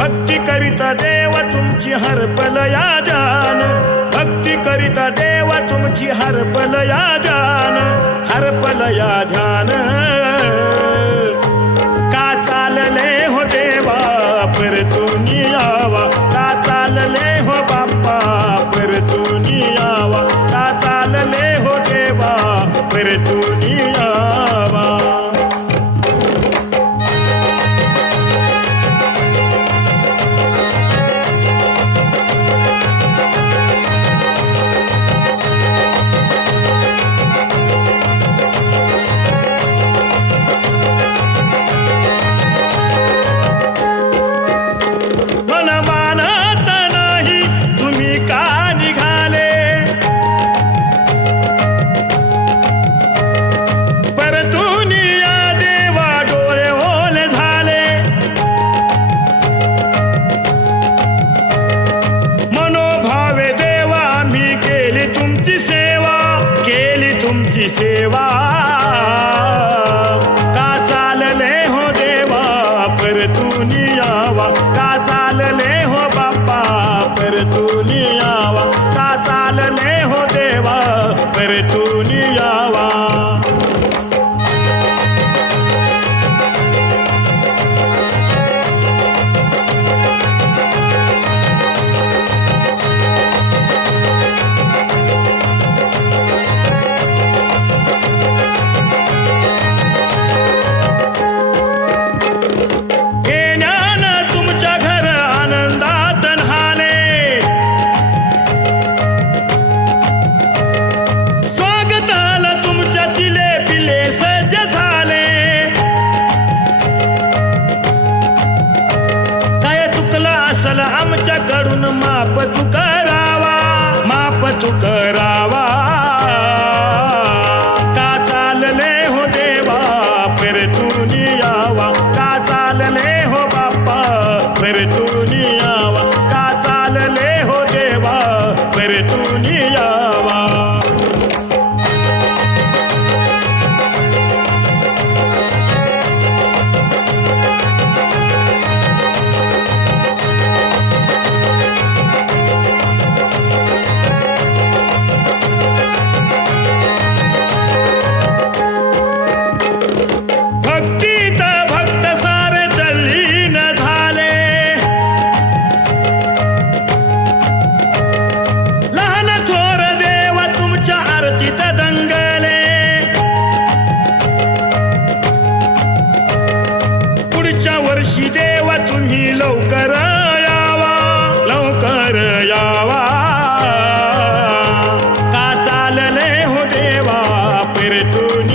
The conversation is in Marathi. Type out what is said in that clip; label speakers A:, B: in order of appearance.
A: भक्ती करिता देव तुमची हरपल या जान. भक्ती करिता देव तुमची हरपल या जान. हरपल या ध्यान. परतून यावा तुझी सेवा. का चालले हो देवा? परतून यावा. का चालले हो बाप्पा? परतून यावा. का चालले हो देवा? परतून यावा. आमच्याकडून माप तू करावा माप तू करावा. का चालले हो देवा परतून यावा. का चालले हो बाप्पा परतून तुम्ही लवकर यावा लवकर यावा. का चालले हो देवा परतून